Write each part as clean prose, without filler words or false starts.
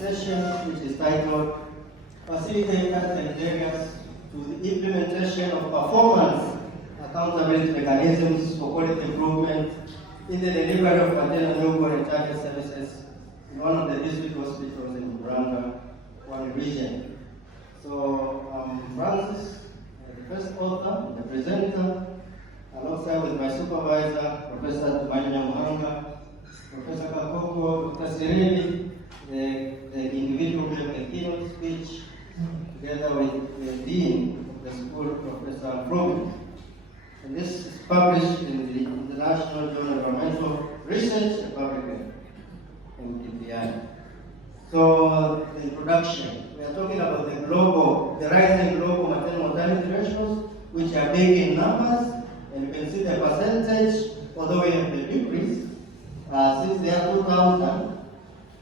presentation, which is titled Facilitators and Barriers to the Implementation of Performance Accountability Mechanisms for Quality Improvement in the Delivery of Maternal, Newborn, and Child Services in one of the district hospitals in Buranga, one region. So, Francis, the first author, the presenter, alongside with my supervisor, Professor Tumanya Muhanga, Professor Kakoko, Dr. Sereni, the individual who gave the keynote speech, together with the Dean of the school, Professor Proby. And this is published in the International Journal of Environmental Research and Public Health, MPPI. So, the introduction. We are talking about the rising global maternal mortality ratios, which are big in numbers, and you can see the percentage, although we have the decrease, since the year 2000,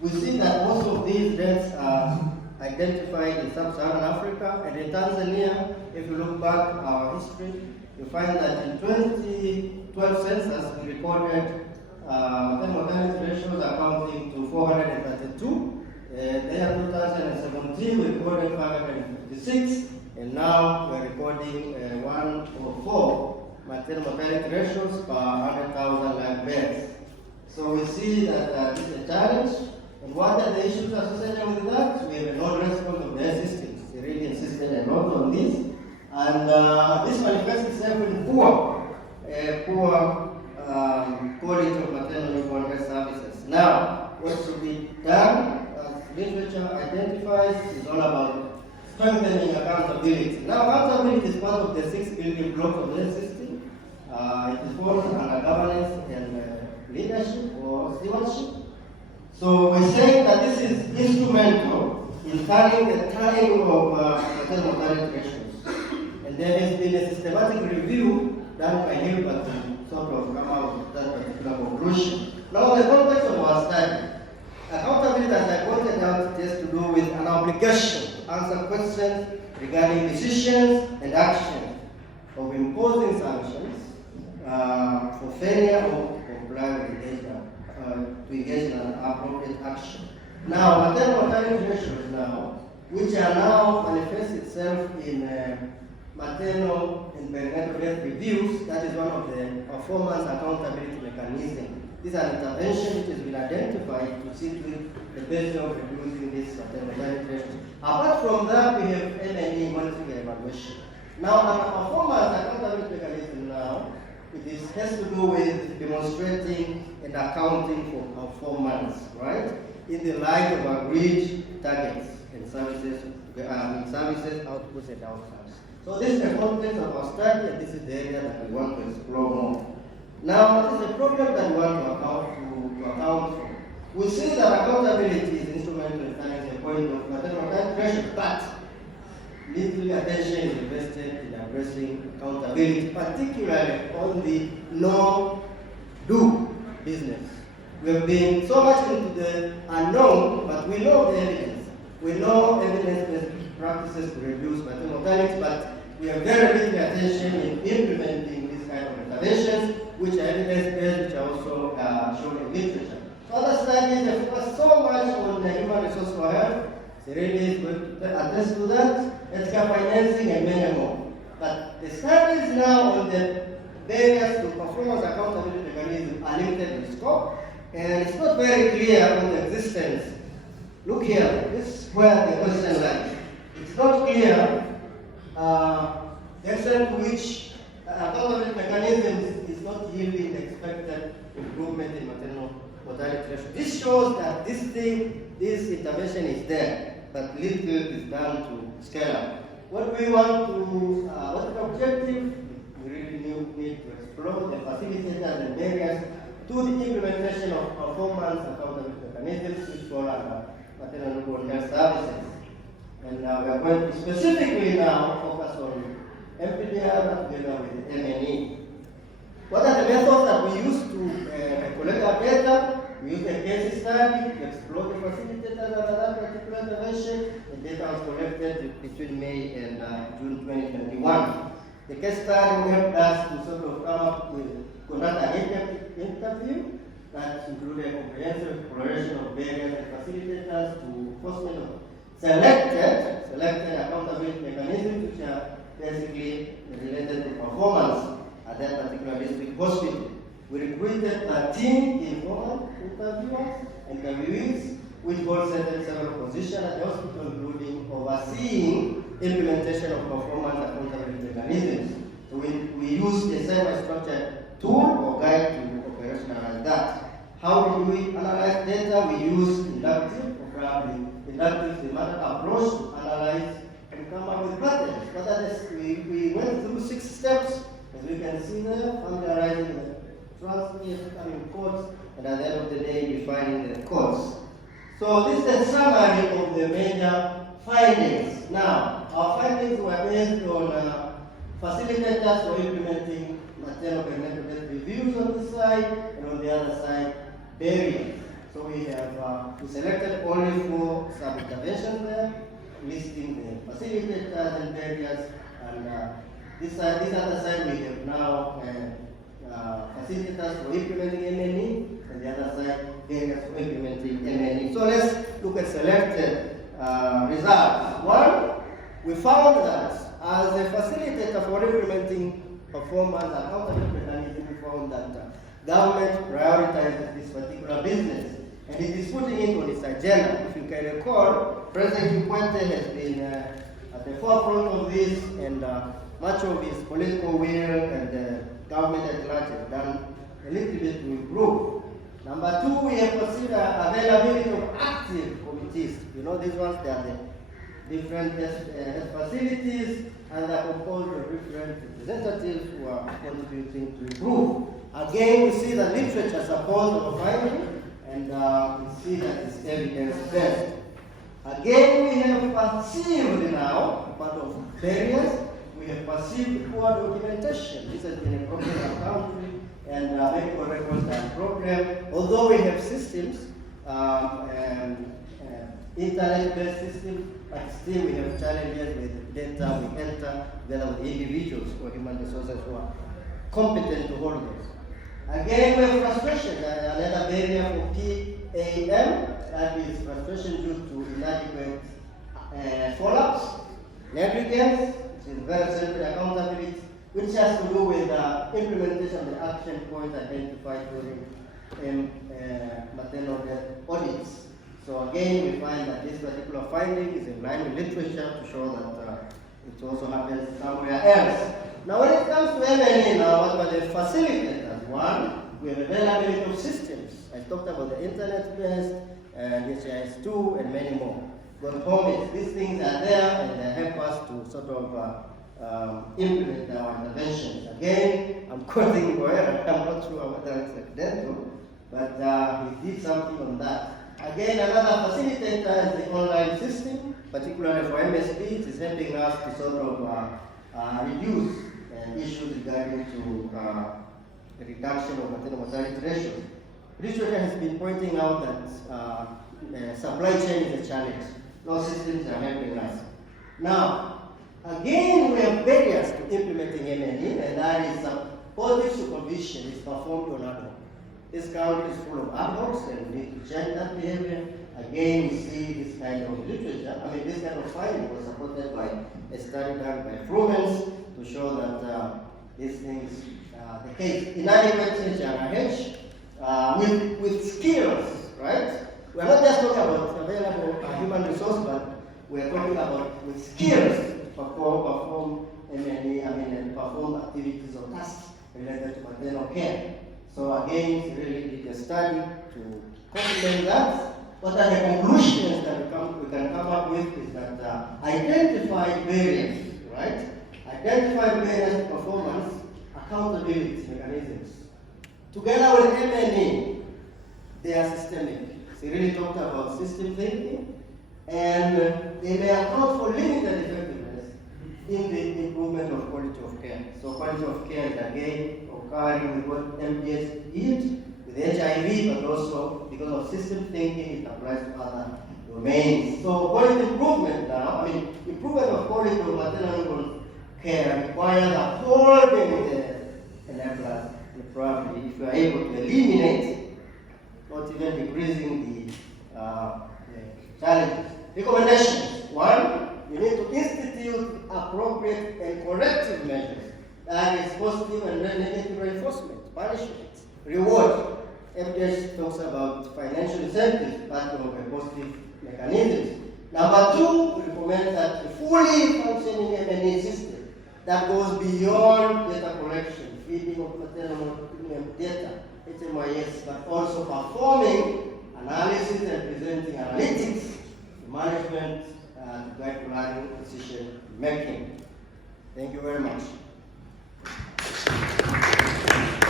we see that most of these deaths are identified in sub-Saharan Africa, and in Tanzania, if you look back our history, you find that in 2012 census, we recorded maternal mortality ratios amounting to 432. The year 2017, we recorded 556, and now we're recording 104 maternal mortality ratios per 100,000 live births. So we see that it's a challenge. And what are the issues associated with that? We have a non-response of their systems. They really insisted a lot on this. And this manifests itself in poor quality of maternal newborn health services. Now, what should be done, as literature identifies, is all about strengthening accountability. Now, accountability is part of the 6 building blocks of the system. It is formed under governance and leadership or stewardship. So we say that this is instrumental in carrying the time of maternal mortality ratios. And there has been a systematic review done by Hilbert to sort of come out with that particular conclusion. Now, the context of our study, accountability, as I pointed out, has to do with an obligation to answer questions regarding decisions and actions of imposing sanctions for failure or comply with engagement. To engage in an appropriate action. Now, maternal mortality ratios now, which are now manifest itself in maternal and perinatal health reviews, that is one of the performance accountability mechanisms. This is an intervention which has been identified to see to the best of reducing this maternal mortality ratios. Apart from that, we have M&E monitoring and evaluation. Now, our performance accountability mechanism now, it has to do with demonstrating and accounting for performance, right? In the light of agreed targets and services, outputs, and outcomes. So this is the context of our study, and this is the area that we want to explore more. Now, what is the problem that we want to account for? We see that accountability is instrumental in finding the point of maternal mortality ratios, but little attention is invested in addressing accountability, particularly on the no-do business. We have been so much into the unknown, but we know the evidence. We know evidence-based practices to reduce maternal mortality, but we have very little attention in implementing these kind of interventions, which are evidence-based, which are also shown in literature. So other studies have focused so much on the human resource for health. Sereni is going to address to that, healthcare financing, and many more. But the studies now on the barriers to performance accountability mechanism are limited in scope, and it's not very clear on the existence. Look here, this is where the question lies. It's not clear the extent to which accountability mechanism is not yielding the expected improvement in maternal mortality ratio. This shows that this intervention is there, but little is done to scale up. What we want to, what's the objective? We really need to explore the facilitators and barriers to the implementation of performance accountability mechanisms, which fall under maternal newborn health services. And we are going to specifically now focus on MPDR together with M&E. What are the methods that we use to collect our data? We use a case study to explore the facilitators under that particular intervention. The data was collected between May and June 2021. The case study helped us to sort of come up with, conduct an interview that included a comprehensive exploration of barriers and facilitators to enforcement of selected accountability mechanisms, which are basically related to performance at that particular district hospital. We recruited 13 informal interviewees, which hold several positions at the hospital, including overseeing implementation of performance accountability mechanisms. So we use a semi-structured tool or guide to operationalize that. How do we analyze data? We use inductive or probably inductive thematic approach to analyze and come up with patterns. We went through 6 steps, as we can see there, familiarizing the codes, and at the end of the day, defining the codes. So this is a summary of the major findings. Now, our findings were based on facilitators for implementing maternal perinatal health reviews on this side, and on the other side, barriers. So we have we selected only 4 sub-interventions there, listing the facilitators and barriers, and this other side we have now facilitators for implementing MNE, and the other side barriers for implementing MNE. So let's look at selected results. One, we found that as a facilitator for implementing performance accountability mechanism, we found that government prioritizes this particular business, and it is putting it on its agenda. If you can recall, President Kikwete has been at the forefront of this, and much of his political will and government at large has done a little bit to improve. Number 2, we have considered availability of active committees. You know, these ones, they are the different facilities, and they are composed of different representatives who are contributing to improve. Again, we see the literature supports our finding, and we see that it's evidence-based. Again, we have perceived now, part of barriers, we have perceived poor documentation. This has been a problem in our country, and medical records are a problem. Although we have systems, internet-based systems, but still we have challenges with data we enter together with individuals or human resources who are competent to hold those. Again, we have frustration, another barrier for PAM, that is frustration due to inadequate follow-ups, negligence, which is very simple accountability, which has to do with the implementation of the action points identified during maternal death audits. So again, we find that this particular finding is in line with literature to show that it also happens somewhere else. Now, when it comes to MNE, now what were the facilitators? One, we have availability of systems. I talked about the internet-based, HIS2, and many more. But home is, these things are there, and they help us to sort of implement our interventions. Again, I'm quoting Boyer, I'm not sure whether it's accidental, but he did something on that. Again, another facilitator is the online system, particularly for MSP. It is helping us to sort of reduce issues regarding to the reduction of maternal mortality ratios. Literature has been pointing out that supply chain is a challenge. No systems are helping us. Now, again, we have barriers to implementing MNE, and that is audit supervision is performed on ad hoc. This country is full of ad hocs, and we need to change that behavior. Again, we see this kind of literature. I mean, this kind of finding was supported by a study done by Frumens to show that these things are the case. Inadequate HRH with skills, right? We're not just talking about available human resource, but we're talking about with skills to perform MNE, and perform activities or tasks related to maternal care. So again, we really did a study to complement that. What are the conclusions that we can come up with is that identified barriers, right? Identified barriers to performance, accountability mechanisms. Together with MNE, they are systemic. So we really talked about system thinking, and they may account for limited effectiveness in the improvement of quality of care. So quality of care is again occurring with what MPS did with HIV, but also because of system thinking, it applies to other domains. So quality improvement now, improvement of quality of maternal care requires upholding the enablers. Probably, if you are able to eliminate, not even decreasing the challenges. Recommendations. One, you need to institute appropriate and corrective measures. That is positive and negative reinforcement, punishment, reward. FDH talks about financial incentives, part of a positive mechanisms. Number two, we recommend that a fully functioning M&E system that goes beyond data collection, feeding of maternal data, HMIS, but also performing analysis and presenting analytics to management and guide planning decision making. Thank you very much.